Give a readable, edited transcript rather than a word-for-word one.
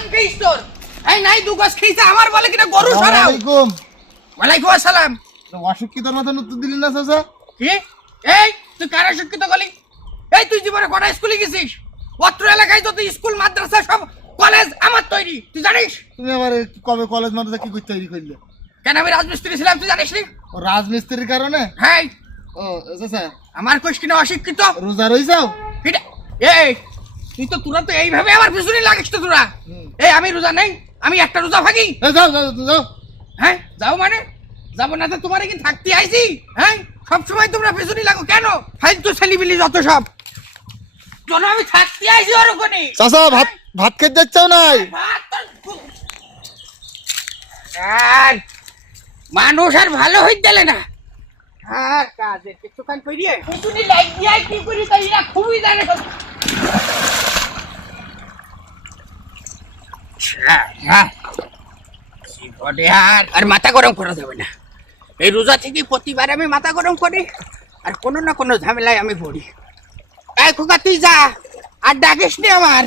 ধান খাইছ তোর এই নাই দু গাছ খাইছে আমার বলে কিনা গরু সরাও। আলাইকুম। ওয়ালাইকুম আসসালাম। অশিক্ষিতর মাথায় উত্তর দিলি না চাচা? কি এই তুই কারা শিক্ষিত গলি? এই তুই জীবনে কটা স্কুলে গেছিস? অত্র এলাকায় তো তুই স্কুল মাদ্রাসা সব কলেজ আমার তৈরি, তুই জানিস? তুমি আবার কবে কলেজ মাদ্রাসা কি করতে তৈরি করলে? কেন আমি রাজমিস্ত্রি ছিলাম তুই জানিস নি? ও রাজমিস্ত্রির কারণে? হ্যাঁ ও চাচা আমার কোশ কিনা অশিক্ষিত। রোজা রইছাও? এটা এই তুই তো তোরা তো এইভাবে আমার পিছনে লাগিস তো তোরা। এই আমি রোজা নেই, আমি একটা রোজা ভাগি। যাও যাও যাও। হ্যাঁ যাও মানে যাবো না তো তোমার কি থাকতে আইছি? হ্যাঁ সব সময় তোমরা পিছনে লাগো কেন? ফালতু ছেলিবিলি যত সব তোর আমি থাকতে আইছি ওর ওখানে। চাচা ভাত ভাত খেতে যাচ্ছাও নাই? আর মানুষ আর ভালো হইতে দিলে না। আর কাজে কিছুক্ষণ করিয়ে পিছনে লাগিয়ে কি করি তাই না খুবই জানে। আর মাথা গরম করা যাবে না। এই রোজা থেকে প্রতিবার আমি মাথা গরম করি আর কোনো না কোনো ঝামেলায় আমি পড়ি। এই খোকা তুই যা আর ডাকিস নি আমার।